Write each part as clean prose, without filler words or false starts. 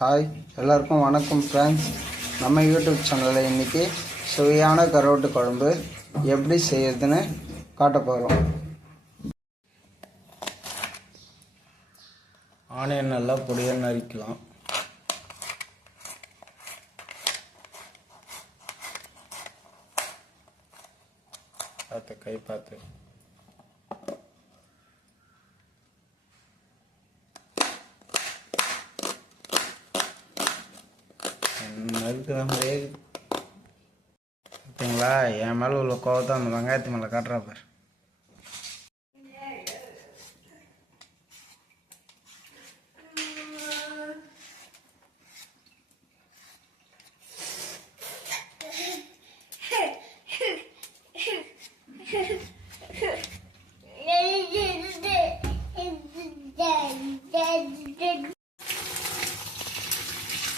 Hi எல்லாருக்கும் வணக்கம் friends. நம்ம யூடியூப் சேனலில் இன்றைக்கி சுவையான கருவாட்டு குழம்பு எப்படி செய்யறதுன்னு காட்ட போகிறோம். ஆனியன் நல்லா பொடியாக நறுக்கலாம். பார்த்து கை பார்த்து நறுக்கிற மாதிரியே பார்த்தீங்களா? என் மேலே உள்ள கோவத்தை அந்த வெங்காயத்து மேலே காட்டுறா பார்.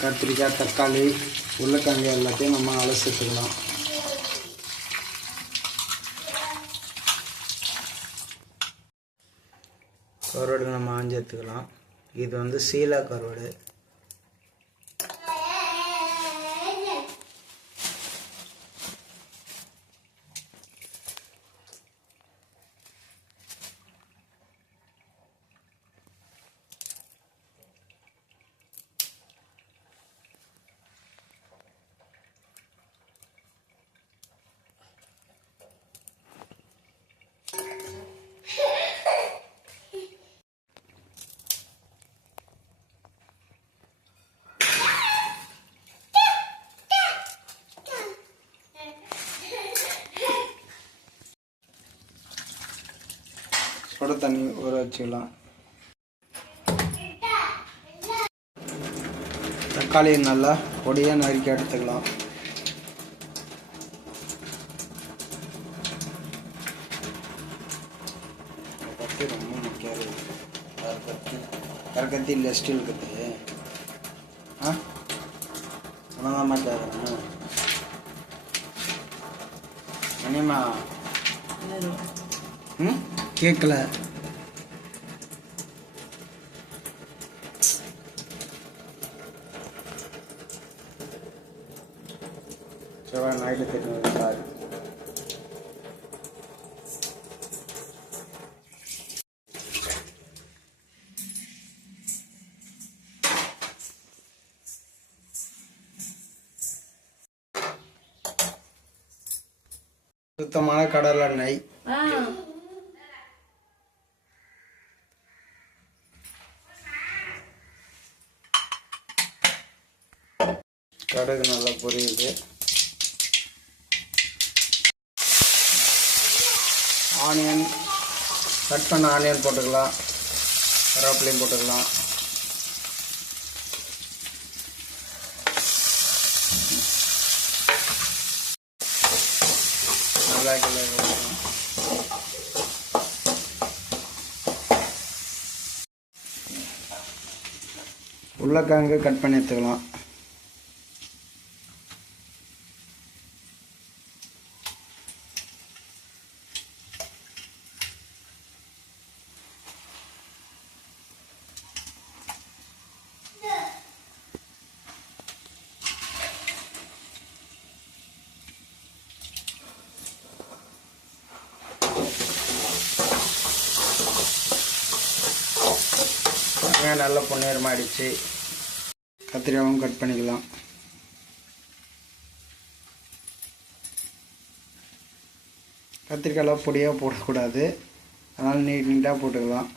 கத்திரிக்காய், தக்காளி, உருளைக்கிழங்கு எல்லாத்தையும் நம்ம அலசிட்டுக்கலாம். கருவாடு நம்ம ஆஞ்சி எடுத்துக்கலாம். இது சீலா கருவாடு. சுட தண்ணி ஊற வச்சுக்கலாம். தக்காளி நல்லா பொடியாக நறுக்கி எடுத்துக்கலாம். கத்தி ரொம்ப முக்கியம். கத்தி இல்லை, ஸ்டீல் கத்தி. உனதான் மாட்டாருண்ணா அனிமா கேட்கல. செவ்வாய் நைட்டு திட்டு சாரி. சுத்தமான கடலை எண்ணெய், கடுகு நல்லா பொரியுது. ஆனியன், கட் பண்ண ஆனியன் போட்டுக்கலாம். கருவேப்பிலையும் போட்டுக்கலாம். நல்லா கிளறி உருளைக்கிழங்கு கட் பண்ணி எடுத்துக்கலாம். நல்லா பொன்னேரமாகிடுச்சு. கத்திரிக்காயும் கட் பண்ணிக்கலாம். கத்திரிக்காயெல்லாம் பொடியாக போடக்கூடாது, அதனால் நீட்டாக போட்டுக்கலாம்.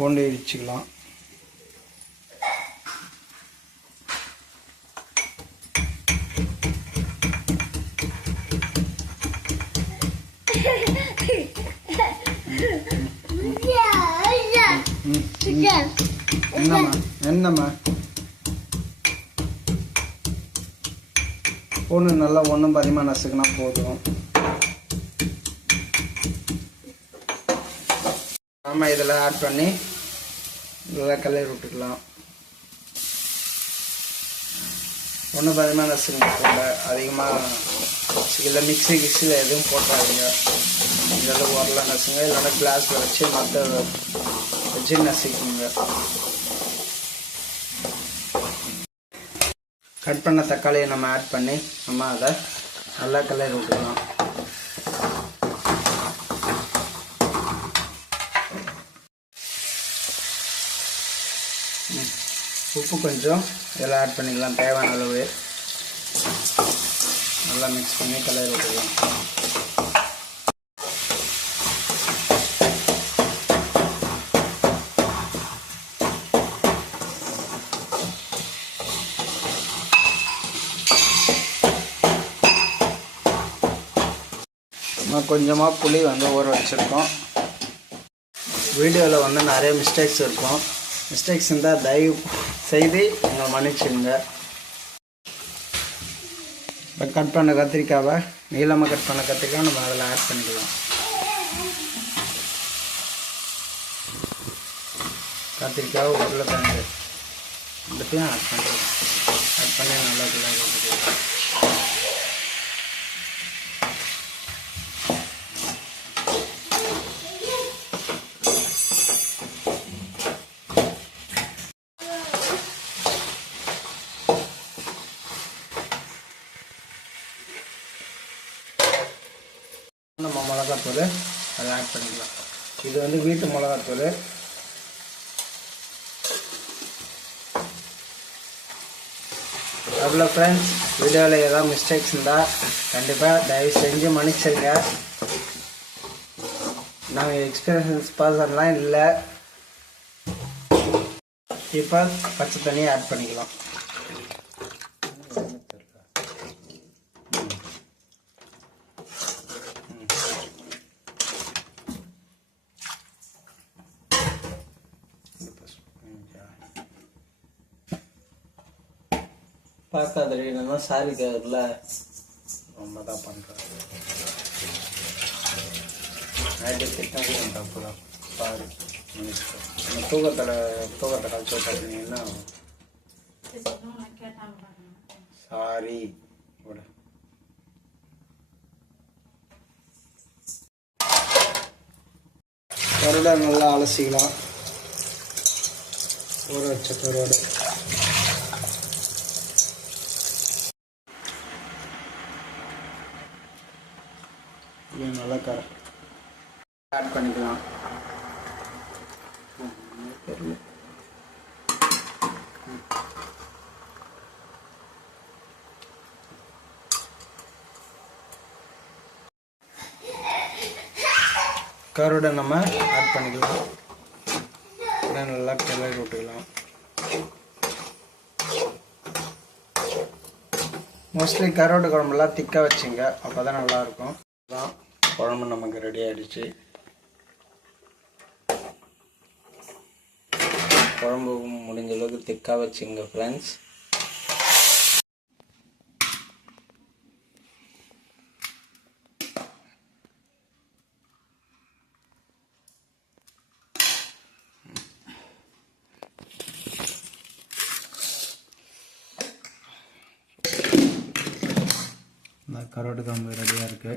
பூண்டு இடிச்சுக்கலாம். என்னம்மா பூண்டு நல்லா ஒன்றும் பாதியமாக நசுக்குனா போதும். நம்ம இதில் ஆட் பண்ணி நல்லா கிளறி விட்டுக்கலாம். ஒன்றும் பார்த்தீங்கன்னா நசுங்க போல அதிகமாக இதில் மிக்சியில் எதுவும் போட்டாதீங்க. இதெல்லாம் ஓரலாம் நசுங்க, இல்லைன்னா கிளாஸில் வச்சு மற்ற வச்சு நசுக்குங்க. கட் பண்ண தக்காளியை நம்ம ஆட் பண்ணி நம்ம அதை நல்லா கிளறி விட்டுக்கலாம். உப்பு கொஞ்சம் இதில் ஆட் பண்ணிக்கலாம் தேவையான அளவு. நல்லா மிக்ஸ் பண்ணி கிளறி விட்டுக்கலாம். நம்ம கொஞ்சமாக புளி ஊற வச்சுருக்கோம். வீடியோவில் நிறைய மிஸ்டேக்ஸ் இருக்கும். மிஸ்டேக்ஸ் இருந்தால் தயவு செய்து எங்களை மன்னிச்சுங்க. இப்போ கட் பண்ண கத்திரிக்காவை நீளமாக கட் பண்ண கத்திரிக்காய் நம்ம அதில் ஆட் பண்ணிக்கலாம். கத்திரிக்காய் உருளைக்கிழங்கு ரெண்டுத்தையும் ஆட் பண்ணுறோம். ஆட் பண்ணி நல்லா கிளறி விட்டுக்கலாம். நம்ம மிளகாத்தூள் அதை ஆட் பண்ணிக்கலாம். இது வீட்டு மிளகாத்தூள். அவ்வளோ ஃப்ரெண்ட்ஸ், வீடியோவில் ஏதாவது மிஸ்டேக்ஸ் இருந்தால் கண்டிப்பாக தயவு செஞ்சு மன்னிச்சுங்க. நாங்கள் எக்ஸ்பீரியன்ஸ் பர்சன்லாம் இல்லை. இப்போ பச்சை தண்ணியை ஆட் பண்ணிக்கலாம். பார்க்காத இல்லைன்னா சாரி கேட்கல ரொம்ப தான் பண்ணுறேன். நைட்டு திட்டாங்க தப்பு தான் சாரி. நம்ம தூக்கத்தை கழிச்சு விட்டாங்கன்னா சாரி கூட. கருடை நல்லா அலசிக்கலாம். ஊற வச்ச கருவாடு நல்லா ஆட் பண்ணிக்கலாம். கருவாடை நம்ம ஆட் பண்ணிக்கலாம். நல்லா கிளறி விட்டுக்கலாம். மோஸ்ட்லி கருவாடு குழம்புலாம் திக்காக வச்சுங்க, அப்போ தான் நல்லாயிருக்கும். குழம்பு நமக்கு ரெடி ஆகிடுச்சு. குழம்பு முடிஞ்ச அளவுக்கு திக்காக வச்சுங்க ஃப்ரெண்ட்ஸ். கருவாட்டு குழம்பு ரெடியாக இருக்குது.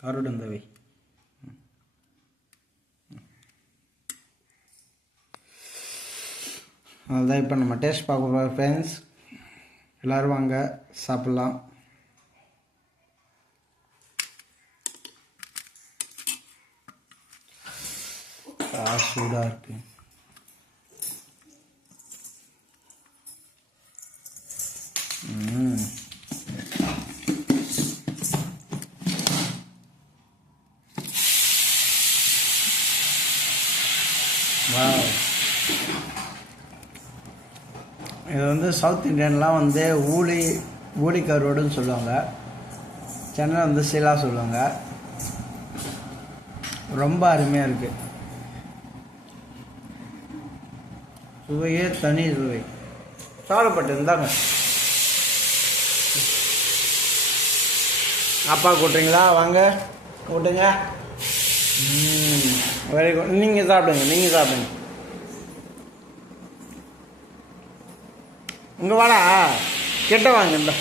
கருவாடு தவி அதுதான் இப்போ நம்ம டேஸ்ட் பார்க்க போகிறோம் ஃப்ரெண்ட்ஸ். எல்லோரும் வாங்க சாப்பிட்லாம். சூடாக இருக்குது. இது சவுத் இண்டியன்லாம் ஊளி கருவாடுன்னு சொல்லுவாங்க. சென்னையில் சீலா சொல்லுவாங்க. ரொம்ப அருமையாக இருக்குது. சுவையே தனி சுவை. சாப்பிடப்பட்டு இருந்தாங்க. அப்பா கூட்டுறீங்களா? வாங்க கூட்டுங்க. Very good. நீங்கள் சாப்பிடுங்க. இங்கே வாடா, கிட்ட வாங்க. இந்த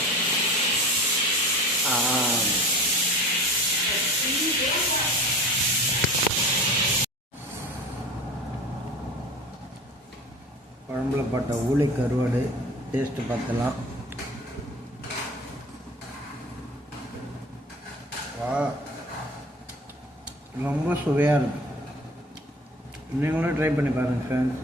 குழம்புல போட்ட ஊளி கருவாடு டேஸ்ட்டு பார்த்துலாம். ரொம்ப சுவையாக இருக்கும். நீங்களும் ட்ரை பண்ணி பாருங்கள் ஃப்ரெண்ட்ஸ்.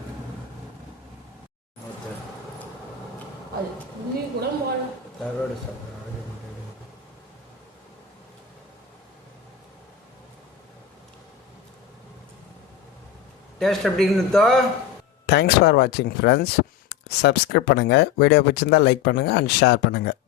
கருவாடு சாப்பிட்றேன். டேஸ்ட் எப்படி இருந்தோ? தேங்க்ஸ் ஃபார் வாட்சிங் ஃப்ரெண்ட்ஸ். சப்ஸ்கிரைப் பண்ணுங்கள். வீடியோ பிடிச்சிருந்தால் லைக் பண்ணுங்கள் அண்ட் ஷேர் பண்ணுங்கள்.